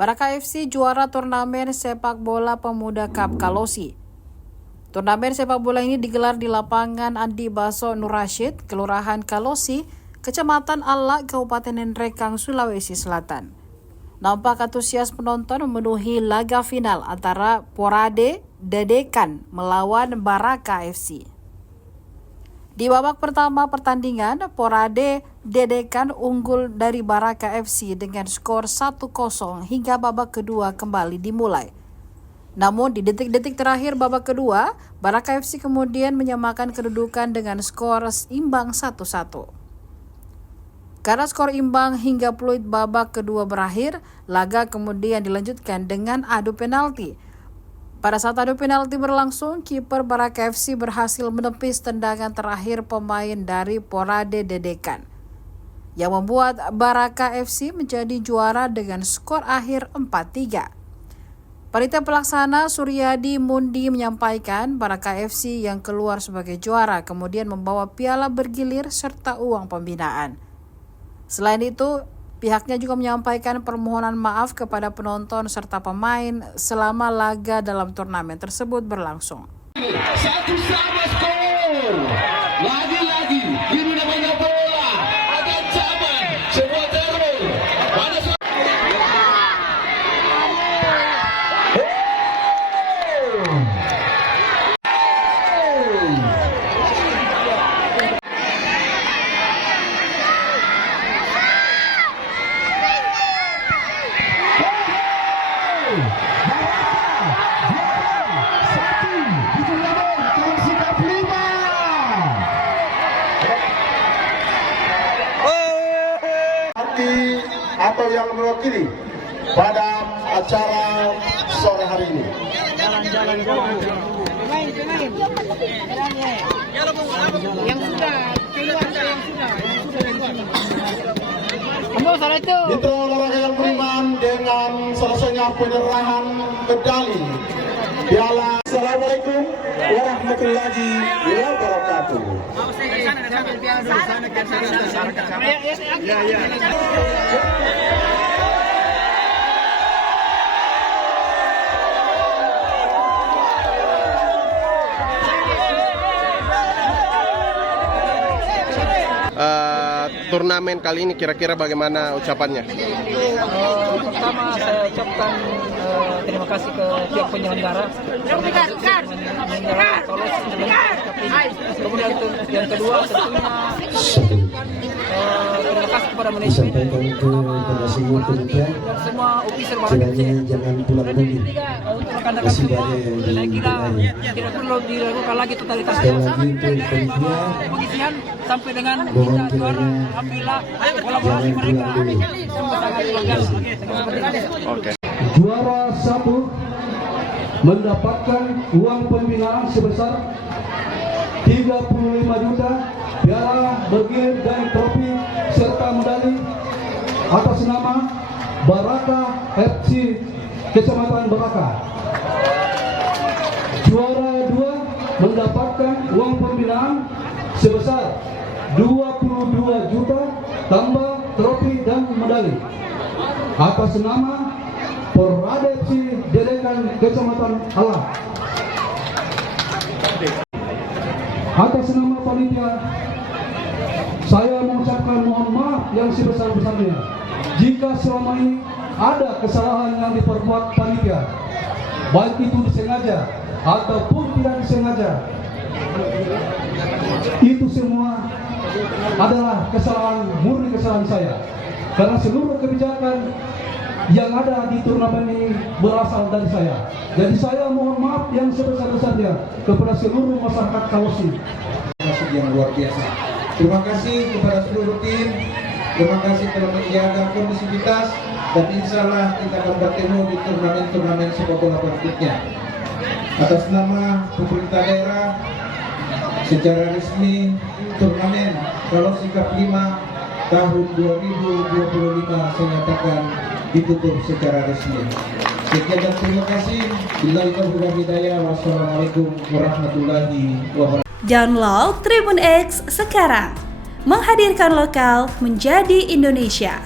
Baraka FC juara turnamen sepak bola pemuda Cup Kalosi. Turnamen sepak bola ini digelar di lapangan Andi Baso Nur Rashid, Kelurahan Kalosi, Kecamatan Alla, Kabupaten Nrekang, Sulawesi Selatan. Nampak antusias penonton memenuhi laga final antara Porade Dedekan melawan Baraka FC. Di babak pertama pertandingan, Porade Dedekan unggul dari Baraka FC dengan skor 1-0 hingga babak kedua kembali dimulai. Namun di detik-detik terakhir babak kedua, Baraka FC kemudian menyamakan kedudukan dengan skor imbang 1-1. Karena skor imbang hingga peluit babak kedua berakhir, laga kemudian dilanjutkan dengan adu penalti. Pada saat adu penalti berlangsung, kiper Baraka FC berhasil menepis tendangan terakhir pemain dari Porade Dedekan, yang membuat Baraka FC menjadi juara dengan skor akhir 4-3. Panitia pelaksana Suryadi Mundi menyampaikan Baraka FC yang keluar sebagai juara kemudian membawa piala bergilir serta uang pembinaan. Selain itu, pihaknya juga menyampaikan permohonan maaf kepada penonton serta pemain selama laga dalam turnamen tersebut berlangsung. Satu sama skor. Lagi-lagi ini namanya bola. Ada zaman semua terus. Atau yang mewakili pada acara sore hari ini. Mitra olahraga yang beriman dengan selesainya penyerahan medali piala. Assalamualaikum warahmatullahi wabarakatuh. Turnamen kali ini kira-kira bagaimana ucapannya? Pertama saya ucapkan terima kasih ke pihak penyelenggara kemudian yang kedua tentunya terima kasih kepada manajemen dan semua officer Baraka FC. Dan yang ketiga untuk rekan-rekan semua, saya kira tidak perlu diragukan lagi totalitasnya pengisian sampai dengan kita juara. Alhamdulillah kolaborasi mereka sungguh sangat luar biasa. Oke. Juara 1 mendapatkan uang pembinaan sebesar 35 juta, piala bergilir dan trofi serta medali atas nama Baraka FC Kecamatan Baraka. Juara 2 mendapatkan uang pembinaan sebesar 22 juta tambah trofi dan medali atas nama Porade FC Dedekan Kecamatan Alla. Atas nama panitia, saya mengucapkan mohon maaf yang sebesar-besarnya jika selama ini ada kesalahan yang diperbuat panitia, baik itu disengaja ataupun tidak disengaja. Itu semua adalah murni kesalahan saya, karena seluruh kebijakan yang ada di turnamen ini berasal dari saya. Jadi saya mohon maaf yang sebesar-besarnya kepada seluruh masyarakat Kalosi. Terima kasih yang luar biasa. Terima kasih kepada seluruh tim. Terima kasih telah menjaga kondisivitas, dan insya Allah kita akan bertemu di turnamen sepak bola berikutnya. Atas nama pemerintah daerah, secara resmi turnamen Kalosi Cup 5 tahun 2025 saya nyatakan ditutup secara resmi. Sekian dan terima kasih. Billahi taufiq wal hidayah. Wassalamualaikum warahmatullahi wabarakatuh. Download Tribun X sekarang, menghadirkan lokal menjadi Indonesia.